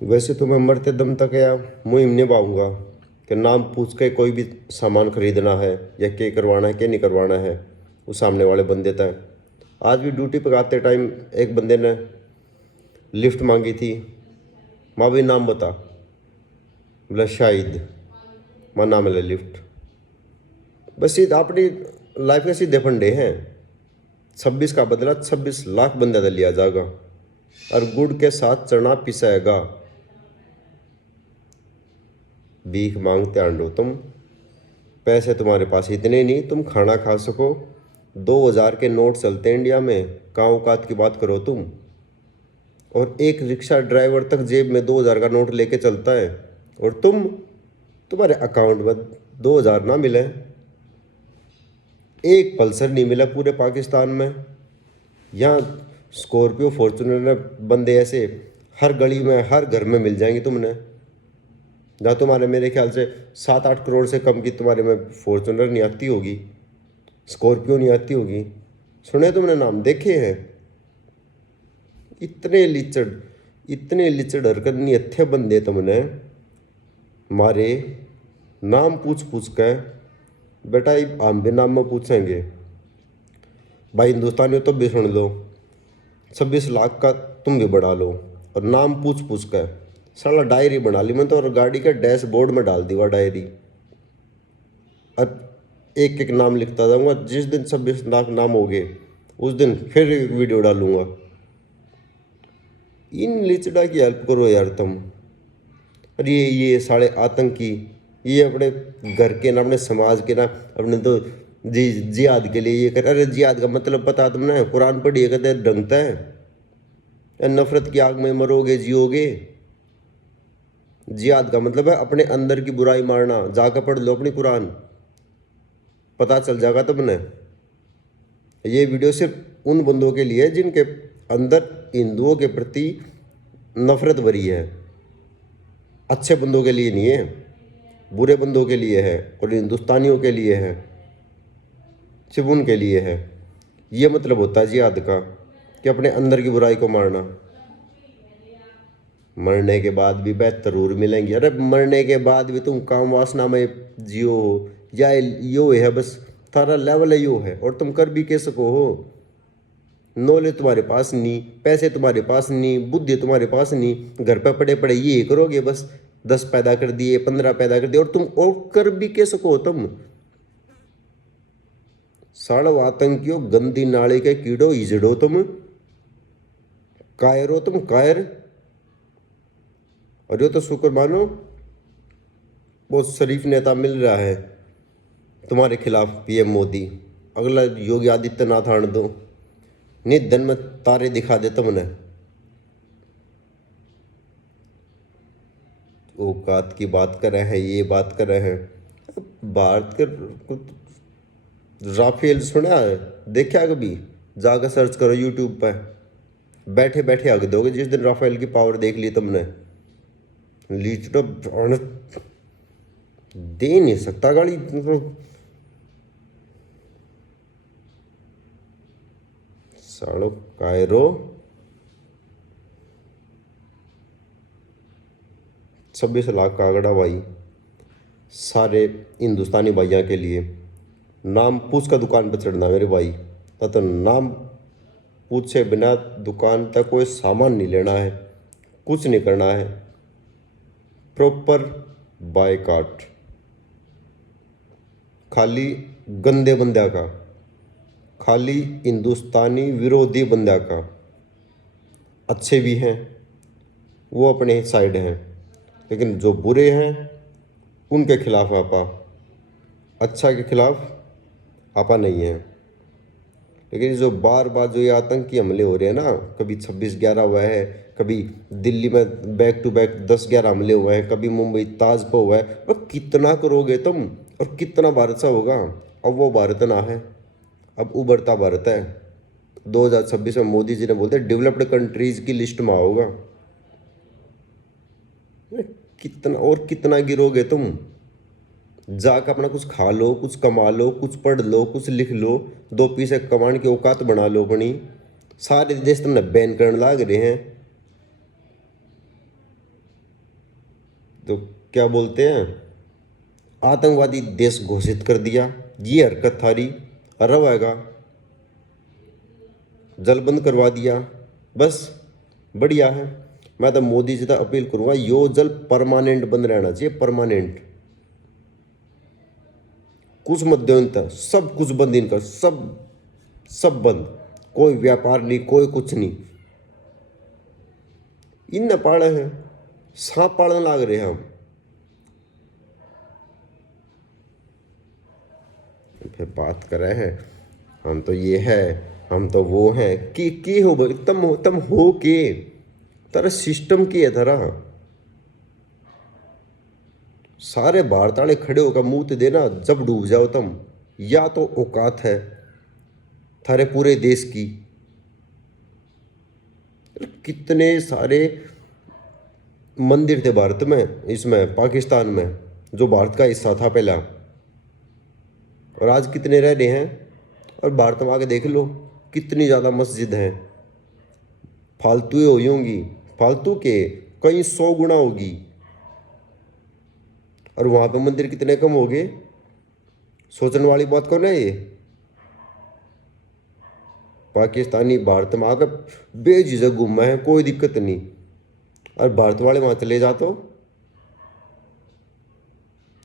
वैसे तो मैं मरते दम तक या मुहिम निभाऊंगा कि नाम पूछ के कोई भी सामान खरीदना है या क्या करवाना है क्या नहीं करवाना है वो सामने वाले बंदे तक। आज भी ड्यूटी पर आते टाइम एक बंदे ने लिफ्ट मांगी थी। माँ भी नाम बता। बोला शाहिद। माँ नाम ले लिफ्ट। बस ये अपनी लाइफ के सीधे फंडे हैं। 26 का बदला 26 लाख बंदे से लिया जाएगा और गुड़ के साथ चना पिसाएगा। भीख मांगते आंडो तुम। पैसे तुम्हारे पास इतने नहीं तुम खाना खा सको। 2000 के नोट चलते इंडिया में। काऊ कात की बात करो तुम। और एक रिक्शा ड्राइवर तक जेब में 2000 का नोट लेके चलता है। और तुम्हारे अकाउंट में 2000 ना मिले। एक पल्सर नहीं मिला पूरे पाकिस्तान में। यहाँ स्कॉर्पियो फॉर्चूनर बंदे ऐसे हर गली में हर घर में मिल जाएंगे तुमने। जहाँ तुम्हारे मेरे ख्याल से 7-8 करोड़ से कम की तुम्हारे में फॉर्चूनर नहीं आती होगी, स्कॉर्पियो नहीं आती होगी। सुने तुमने नाम देखे हैं। इतने लिचड़ हरकत नहीं अच्छे बंदे तुमने मारे। नाम पूछ पूछ के बेटा हम भी नाम में पूछेंगे। भाई हिंदुस्तानी हो तो भी सुन लो। 26 लाख का तुम भी बढ़ा लो और नाम पूछ पूछ कर साला डायरी बना ली मैं तो। और गाड़ी के डैशबोर्ड में डाल दी वह डायरी। अब एक एक नाम लिखता जाऊंगा। जिस दिन 26 लाख नाम हो गए उस दिन फिर एक वीडियो डालूंगा। इन लिचड़ा की हेल्प करो यार तुम। अरे ये सारे आतंकी ये अपने घर के ना अपने समाज के ना अपने तो जिहाद के लिए ये कर। अरे जिहाद का मतलब पता तुमने? कुरान पढ़िए कहते ढंगता है नफरत की आग में मरोगे जियोगे। जिहाद का मतलब है अपने अंदर की बुराई मारना। जाकर पढ़ लो अपनी कुरान, पता चल जाएगा तुमने। ये वीडियो सिर्फ उन बंदों के लिए जिनके अंदर हिंदुओं के प्रति नफरत भरी है। अच्छे बंदों के लिए नहीं है, बुरे बंदों के लिए है और हिंदुस्तानियों के लिए है, सिर्फ उनके लिए है। ये मतलब होता है जिहाद का कि अपने अंदर की बुराई को मारना। मरने के बाद भी बेहतर जरूर मिलेंगी। अरे मरने के बाद भी तुम काम वासना में जियो या यो है बस थारा लेवल है यो है। और तुम कर भी कैसे सको हो। नॉलेज तुम्हारे पास नहीं, पैसे तुम्हारे पास नहीं, बुद्धि तुम्हारे पास नहीं। घर पे पड़े पड़े ये करोगे बस 10 पैदा कर दिए 15 पैदा कर दिए। और तुम और कर भी कैसे सको तुम। साड़व आतंकियों गंदी नाले के कीड़ो इजड़ो तुम। कायर हो तुम कायर। और ये तो शुक्र मानो बहुत शरीफ नेता मिल रहा है तुम्हारे खिलाफ, पीएम मोदी। अगला योगी आदित्यनाथ आने दो, नित दिन में तारे दिखा दे तुमने। औकात की बात कर रहे हैं, ये बात कर रहे हैं। भारत के राफेल सुना है? देखा कभी? जाकर सर्च करो यूट्यूब पर। बैठे बैठे आग दोगे जिस दिन राफेल की पावर देख ली तुमने। लीच तो दे नहीं सकता गाड़ी। सालो कायरो 26 लाख का आंकड़ा भाई सारे हिंदुस्तानी भाइयों के लिए। नाम पूछ कर दुकान पर चढ़ना मेरे भाई। तो नाम पूछे बिना दुकान तक कोई सामान नहीं लेना है, कुछ नहीं करना है। Proper boycott. खाली गंदे बंदा का, खाली हिंदुस्तानी विरोधी बंदा का। अच्छे भी हैं वो अपने साइड हैं, लेकिन जो बुरे हैं उनके खिलाफ आपा, अच्छा के खिलाफ आपा नहीं है। लेकिन जो बार बार जो ये आतंकी हमले हो रहे हैं ना, कभी 26/11 हुआ है, कभी दिल्ली में बैक टू बैक 10/11 हमले हुए हैं, कभी मुंबई ताज पर हुआ है। और कितना करोगे तुम और कितना भारत सा होगा। अब वो भारत ना है, अब उभरता भारत है। 2026 में मोदी जी ने बोलते डेवलप्ड कंट्रीज की लिस्ट में आओगा। कितना और कितना गिरोगे तुम। जाकर अपना कुछ खा लो, कुछ कमा लो, कुछ पढ़ लो, कुछ लिख लो, 2 पैसे कमाने की औकात बना लो अपनी। सारे देश तुमने बैन करने लाग रहे हैं। तो क्या बोलते हैं, आतंकवादी देश घोषित कर दिया, ये हरकत थारी रहेगा, जल बंद करवा दिया, बस बढ़िया है। मैं तो मोदी जी तक अपील करूंगा, यो जल परमानेंट बंद रहना चाहिए, परमानेंट। कुछ मत दो इनका, सब कुछ बंद इनका, सब सब बंद, कोई व्यापार नहीं, कोई कुछ नहीं। इन पाड़े हैं, सांप पाड़ने लाग रहे हैं हम। फिर बात कर रहे हैं हम तो ये है, हम तो वो हैं कि हो भाई, तम हो के तारा सिस्टम की है तारा। सारे बाहर ताड़े खड़े होकर मुंह ते देना जब डूब जाओ तुम, या तो औकात है थारे पूरे देश की। कितने सारे मंदिर थे भारत में, इसमें पाकिस्तान में, जो भारत का हिस्सा था पहला, और आज कितने रह रहे हैं। और भारत में आके देख लो कितनी ज़्यादा मस्जिद हैं, फालतू ही हुई होंगी, फालतू के कई 100 गुना होगी। और वहाँ पे मंदिर कितने कम हो गए, सोचने वाली बात कौन है ये। पाकिस्तानी भारत में आकर बेझिझक घूमा है, कोई दिक्कत नहीं, और भारत वाले वहाँ चले जा तो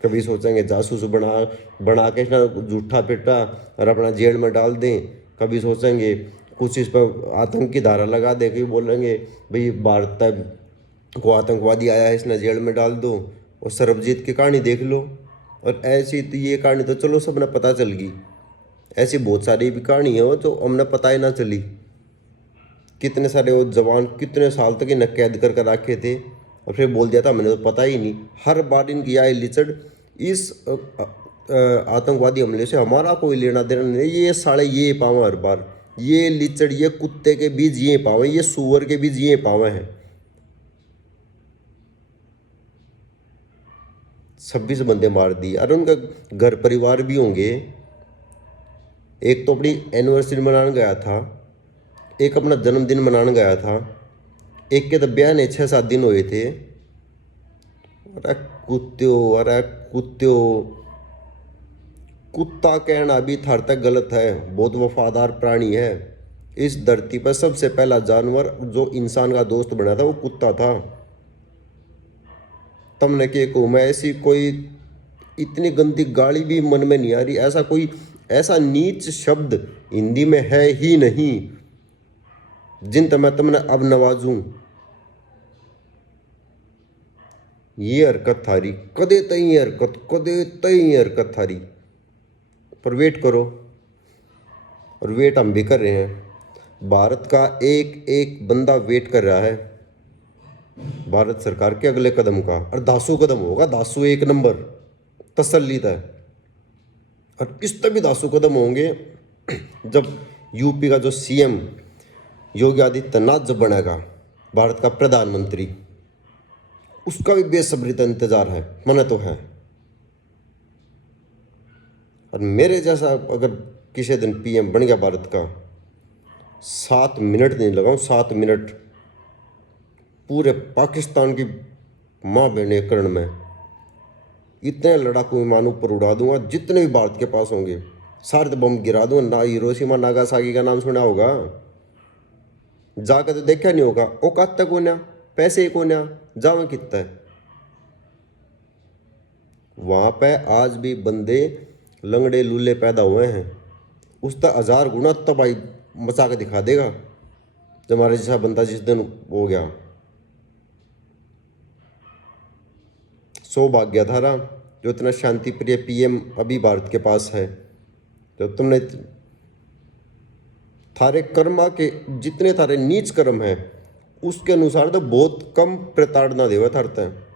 कभी सोचेंगे जासूस बना के ना झूठा पिट्टा और अपना जेल में डाल दें, कभी सोचेंगे कुछ इस पर आतंक की धारा लगा दे, कभी बोलेंगे भाई भारत को आतंकवादी आया है इसने जेल में डाल दो। और सरबजीत की कहानी देख लो, और ऐसी तो ये कहानी तो चलो सबने पता चल गई, ऐसी बहुत सारी भी कहानी है जो हमने पता ही ना चली। कितने सारे वो जवान कितने साल तक इन्हें कैद करके रखे थे, और फिर बोल दिया था मैंने तो पता ही नहीं। हर बार इनकी आए लिचड़, इस आतंकवादी हमले से हमारा कोई लेना देना नहीं, ये साले ये पावे हर बार, ये लिचड़, ये कुत्ते के बीज ये पावे, ये सुअर के बीज ये पावे हैं। 26 बंदे मार दिए, और उनका घर परिवार भी होंगे। एक तो अपनी एनिवर्सरी मनाने गया था, एक अपना जन्मदिन मनाने गया था, एक के तो ब्याह ने 6-7 दिन हुए थे। अरे कुत्त्यो, अरे कुत्त्यो, कुत्ता कहना भी थार तक गलत है, बहुत वफादार प्राणी है। इस धरती पर सबसे पहला जानवर जो इंसान का दोस्त बना था वो कुत्ता था। तुमने के को मैं ऐसी कोई इतनी गंदी गाली भी मन में नहीं आ रही, ऐसा कोई ऐसा नीच शब्द हिंदी में है ही नहीं जिन मैं तुमने अब नवाजूं। ये हरकत थारी कदे तई हरकत, कदे तई हरकत थारी। पर वेट करो, और वेट हम भी कर रहे हैं। भारत का एक एक बंदा वेट कर रहा है भारत सरकार के अगले कदम का, और दासू कदम होगा, दासू एक नंबर तसल्ली है। और इस तभी दासू कदम होंगे जब यूपी का जो सीएम योगी आदित्यनाथ जब बनेगा भारत का प्रधानमंत्री, उसका भी बेसब्री का इंतजार है, मने तो है। और मेरे जैसा अगर किसी दिन पीएम बन गया भारत का, 7 मिनट नहीं लगाऊं, 7 मिनट पूरे पाकिस्तान की माँ बहने करण में इतने लड़ाकू विमान ऊपर उड़ा दूंगा, जितने भी भारत के पास होंगे सारे बम गिरा दूंगा। ना हिरोशिमा नागासाकी का नाम सुना होगा, जाकर तो देखा नहीं होगा। औकात तक होना, पैसे ही होना, जावा कितना है। वहाँ पे आज भी बंदे लंगड़े लूले पैदा हुए हैं, उस तक 1000 गुना तबाही मचा के दिखा देगा जब हमारे जैसा बंदा जिस दिन हो गया। सौभाग्य धारा जो इतना शांति प्रिय पीएम अभी भारत के पास है। तो तुमने थारे कर्मा के जितने थारे नीच कर्म हैं उसके अनुसार तो बहुत कम प्रताड़ना देवा थारते हैं।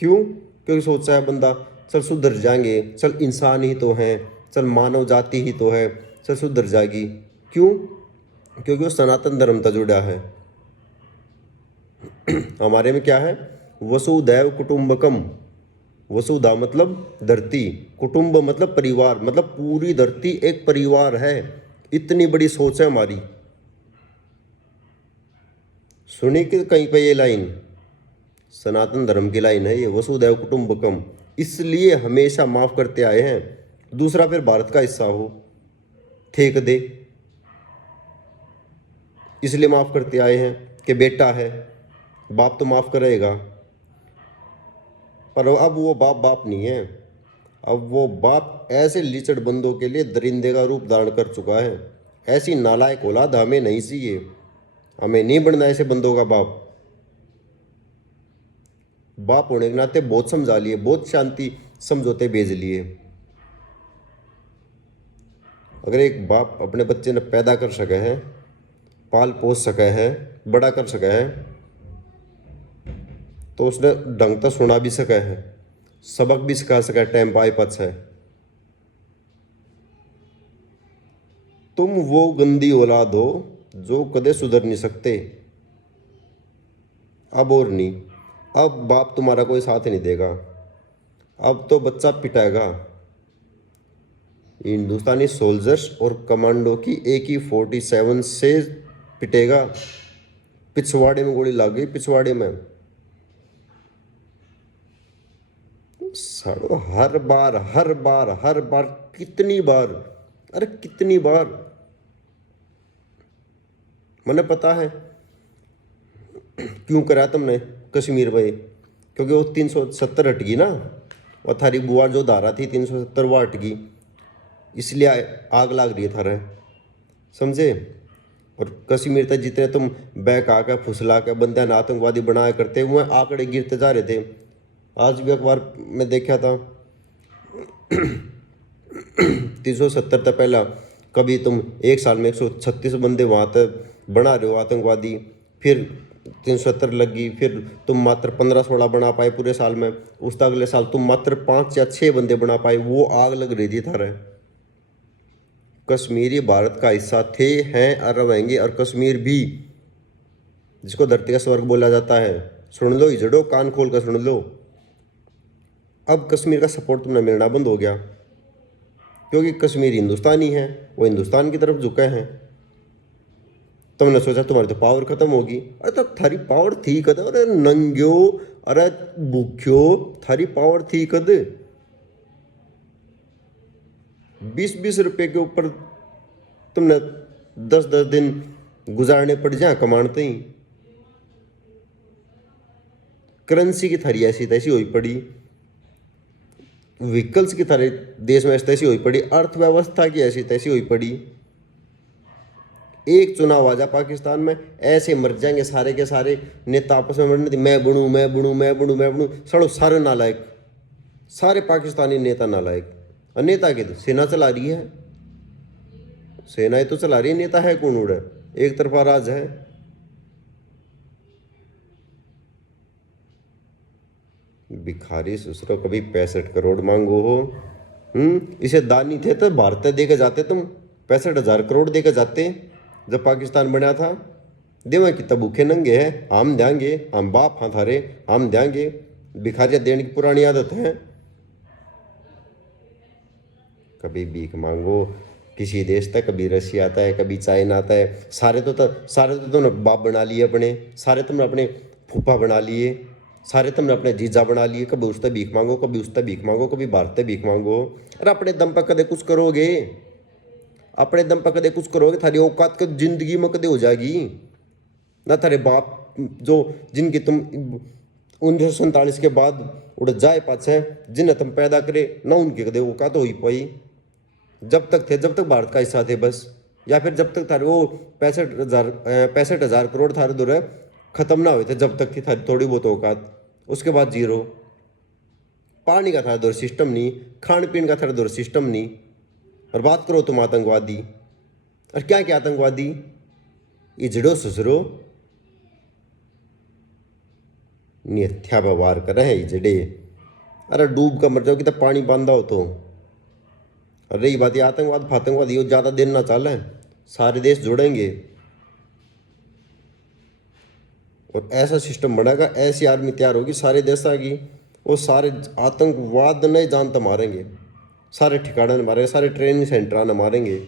क्यों? क्योंकि सोचता है बंदा चल सुधर जाएंगे, चल इंसान ही तो हैं, चल मानव जाति ही तो है, चल सुधर जाएगी। क्यों? क्योंकि वो सनातन धर्म से जुड़ा है। हमारे में क्या है, वसुधैव कुटुंबकम। वसुधा मतलब धरती, कुटुंब मतलब परिवार, मतलब पूरी धरती एक परिवार है। इतनी बड़ी सोच है हमारी। सुनी कि कहीं पे ये लाइन, सनातन धर्म की लाइन है ये, वसुधैव कुटुंबकम। इसलिए हमेशा माफ करते आए हैं। दूसरा, फिर भारत का हिस्सा हो, फेंक दे, इसलिए माफ करते आए हैं कि बेटा है, बाप तो माफ करेगा। पर अब वो बाप बाप नहीं है। अब वो बाप ऐसे लीचड़ बंदों के लिए दरिंदे का रूप धारण कर चुका है। ऐसी नालायक औलाद हमें नहीं चाहिए। हमें नहीं बनना ऐसे बंदों का बाप। बाप होने के नाते बहुत समझा लिए, बहुत शांति समझौते भेज लिए। अगर एक बाप अपने बच्चे ने पैदा कर सके है, पाल पोस सके है, बड़ा कर सके है, तो उसने ढंग तक सुना भी सका है, सबक भी सिखा सका है, टाइम पाए पच है। तुम वो गंदी औलाद हो जो कदे सुधर नहीं सकते। अब और नहीं, अब बाप तुम्हारा कोई साथ नहीं देगा। अब तो बच्चा पिटाएगा। हिंदुस्तानी सोल्जर्स और कमांडो की AK-47 से पिटेगा। पिछवाड़े में गोली लग गई, पिछवाड़े में। साड़ो, हर बार हर बार हर बार, कितनी बार, अरे कितनी बार। मैंने पता है क्यों करा तुमने कश्मीर भाई, क्योंकि वो 370 हट गई ना, और थारी बुआ जो धारा थी 370 वो हट गई, इसलिए आग लाग रही है थारे, समझे। और कश्मीर तक जितने तुम बहका के फुसला के बंदे न आतंकवादी बनाया करते हुए आंकड़े गिरते जा रहे थे। आज भी अखबार में देखा था 370 तक पहला, कभी तुम एक साल में 136 बंदे वहाँ तक बना रहे हो आतंकवादी, फिर 370 लग गई, फिर तुम मात्र 15-16 बना पाए पूरे साल में। उसका अगले साल तुम मात्र 5 या 6 बंदे बना पाए, वो आग लग रही थी थारे। कश्मीरी भारत का हिस्सा थे, हैं और रहेंगे। और कश्मीर भी, जिसको धरती का स्वर्ग बोला जाता है, सुन लो हिजड़ो, कान खोल कर सुन लो। अब कश्मीर का सपोर्ट तुम्हें मिलना बंद हो गया, क्योंकि कश्मीर हिंदुस्तानी है, वो हिंदुस्तान की तरफ झुके हैं। तुमने सोचा तुम्हारी तो पावर खत्म होगी। अरे तब थारी पावर थी कद, अरे नंग्यो, अरे भूख्यो, थारी पावर थी कद। 20-20 रुपए के ऊपर तुमने 10-10 दिन गुजारने पड़ जाए कमाते ही। करेंसी की थारी ऐसी तैसी हुई पड़ी, व्हीकल्स की थारे देश में ऐसी तैसी हुई पड़ी, अर्थव्यवस्था की ऐसी तैसी हुई पड़ी। एक चुनाव आ जा पाकिस्तान में, ऐसे मर जाएंगे सारे के सारे नेता आपस में मरने, मैं बनूं मैं बनूं मैं बनूं मैं बनूं। सड़ो सारे नालायक, सारे पाकिस्तानी नेता नालायक। और नेता की तो सेना चला रही है, सेना तो चला रही है, नेता है कौन उड़ा, एक तरफा राज है। भिखारी ससुरो, कभी 65 करोड़ मांगो हो। इसे दानी थे तो भारत देके जाते तुम, 65,000 करोड़ देके जाते जब पाकिस्तान बना था। देवा की तब भूखे नंगे हैं, हम देंगे, हम बाप हाँ थारे, हम देंगे। भिखारियाँ देने की पुरानी आदत है। कभी भीख मांगो किसी देश तक, कभी रशिया आता है, कभी चाइना आता है। सारे तो तुमने बाप बना लिए अपने, सारे तुमने अपने फूफा बना लिए, सारे तुमने अपने जीजा बना लिए। कभी उससे भीख मांगो, कभी उससे भीख मांगो, कभी भारत से भीख मांगो। अरे अपने दम पर कदे कुछ करोगे, अपने दम पर कदे कुछ करोगे, थारी औकात का जिंदगी में कदे हो जाएगी ना। थारे बाप जो जिनकी तुम 1947 के बाद उड़ जाए पाछे, जिन्हें तुम पैदा करे ना, उनकी कदे औकात हो ही पाई। जब तक थे, जब तक भारत का हिस्सा थे बस, या फिर जब तक थारे वो 65,000 करोड़ थारे दूर खत्म ना हुए थे, जब तक थी थारी थोड़ी बहुत औकात। उसके बाद जीरो। पानी का थारा दूर सिस्टम नहीं, खान पीन का थारा दूर सिस्टम नहीं। और बात करो तुम आतंकवादी, और क्या क्या आतंकवादी, इजड़ो ससुरो निहत्या व्यवहार कर रहे हैं इजड़े। अरे डूब का मर जाओ कि तब पानी बांधा हो तो। और रही बात ये आतंकवाद फातंकवाद, ये ज़्यादा दिन ना चले, सारे देश जुड़ेंगे और ऐसा सिस्टम बनेगा, ऐसी आर्मी तैयार होगी सारे देश की, वो सारे आतंकवाद नहीं जानता मारेंगे, सारे ठिकाने न मारेंगे, सारे ट्रेनिंग सेंटर न मारेंगे।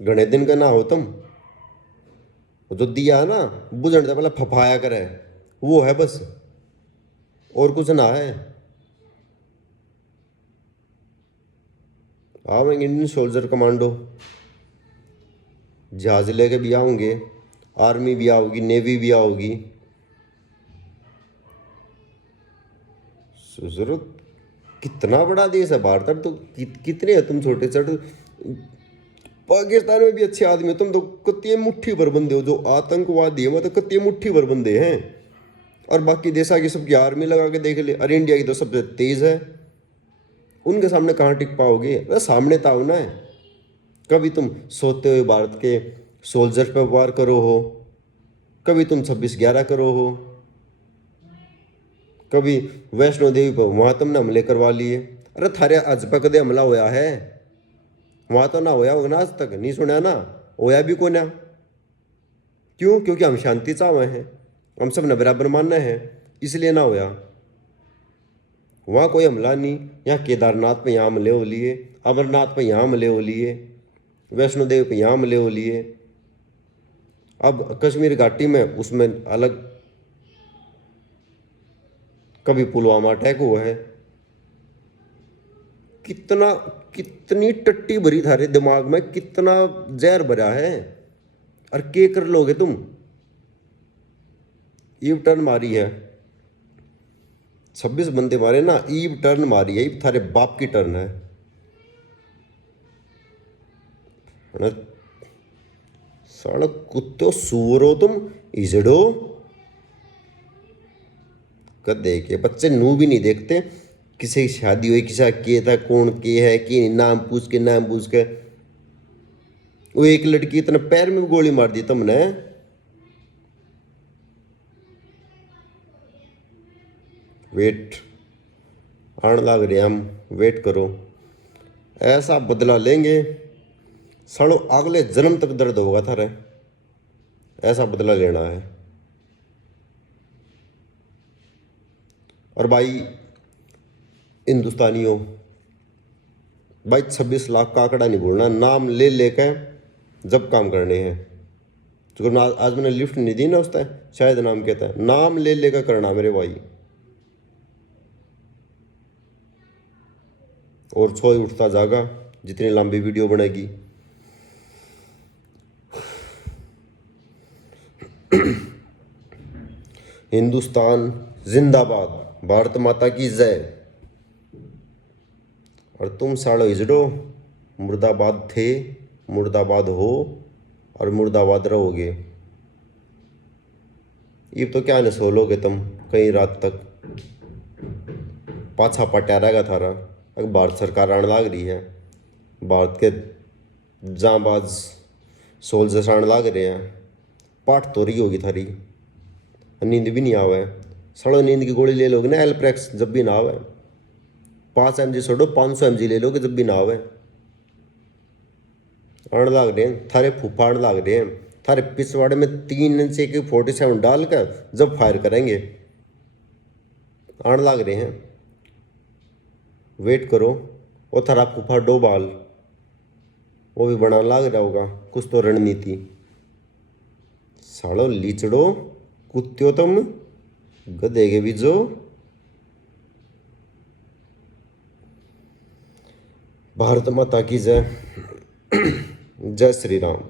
घने दिन का ना हो तुम, जो दिया है ना बुझने से पहले फफाया करे, वो है बस, और कुछ ना है। आवेंगे इंडियन सोल्जर कमांडो, जहाज लेके भी आऊँगे, आर्मी भी आओगी, नेवी भी आओगी। जरूरत, कितना बड़ा देश है भारत। अब तो कितने है तुम छोटे छोटे। पाकिस्तान में भी अच्छे आदमी हो तुम तो, कत्ती मुट्ठी भर बंदे हो। जो आतंकवादी है मतलब कत्ती मुट्ठी भर बंदे हैं। और बाकी देशा की सबकी आर्मी लगा के देख ले। अरे इंडिया की तो सबसे तेज है, उनके सामने कहाँ टिक पाओगे। अरे सामने तो आओ ना है। कभी तुम सोते हुए भारत के सोल्जर पर वार करो हो, कभी तुम 26/11 करो हो, कभी वैष्णो देवी पर वहाँ तुमने हमले करवा लिए। अरे थारे अज पे कदे हमला होया है? वहाँ तो ना होया होगा ना, आज तक नहीं सुना ना, होया भी को ना। क्यों? क्योंकि हम शांति चाहते हैं, हम सब ने बराबर मानना है, इसलिए ना होया। वहाँ कोई हमला नहीं। यहाँ केदारनाथ पे यहाँ हमले हो लिए, अमरनाथ पे यहाँ हमले हो लिए, वैष्णो देवी पे यहाँ हमले हो लिए। अब कश्मीर घाटी में उसमें अलग, कभी पुलवामा अटैक हुआ है। कितना, कितनी टट्टी भरी थारे दिमाग में, कितना जहर भरा है। और के कर लोगे तुम? ईव टर्न मारी है, 26 बंदे मारे ना, ईव टर्न मारी है। ईव थारे बाप की टर्न है ना? साला कुत्तो सुअरो तुम, इजड़ो। गधे के बच्चे नू भी नहीं देखते। किसी की शादी हुई, किसी के था, कौन के है कि नाम पूछ के, नाम पूछ के। वो एक लड़की इतना पैर में भी गोली मार दी तुमने। वेट आने लग रहे, हम वेट करो, ऐसा बदला लेंगे सड़ो, अगले जन्म तक दर्द होगा थारे। ऐसा बदला लेना है। और भाई हिंदुस्तानियों, भाई 26 लाख का आंकड़ा नहीं भूलना, नाम ले लेके जब काम करने हैं। जो आज मैंने लिफ्ट नहीं दी ना, उसका शायद नाम कहता है, नाम ले लेकर करना मेरे भाई। और सोई उठता जागा जितनी लंबी वीडियो बनेगी। हिंदुस्तान जिंदाबाद, भारत माता की जय। और तुम सालो हिजड़ो, मुर्दाबाद थे, मुर्दाबाद हो और मुर्दाबाद रहोगे। ये तो क्या न सोलोगे तुम कई रात तक, पाछा पटा रहेगा थारा। अगर भारत सरकार आने लाग रही है, भारत के जांबाज सोल्जर्स आने लाग रहे हैं, पाठ तो रही होगी थारी, नींद भी नहीं आवे। सड़ो नींद की गोली ले लोगे ना एल्प्रेक्स, जब भी ना आवे। 5 mg छोड़ो, 500 mg ले लोगे जब भी ना आवे। आने लाग रहे हैं थारे फूफा, आने लाग रहे हैं थारे पिछवाड़े में 3 इंच की 47 डालकर जब फायर करेंगे। आने लाग रहे हैं, वेट करो। और थारा फूफा डोबाल, वो भी बनाने लाग रहा होगा कुछ तो रणनीति। सालो लीचड़ो, कुत्तियों तुम, गधे के भी जो। भारत माता की जय। जय श्री राम।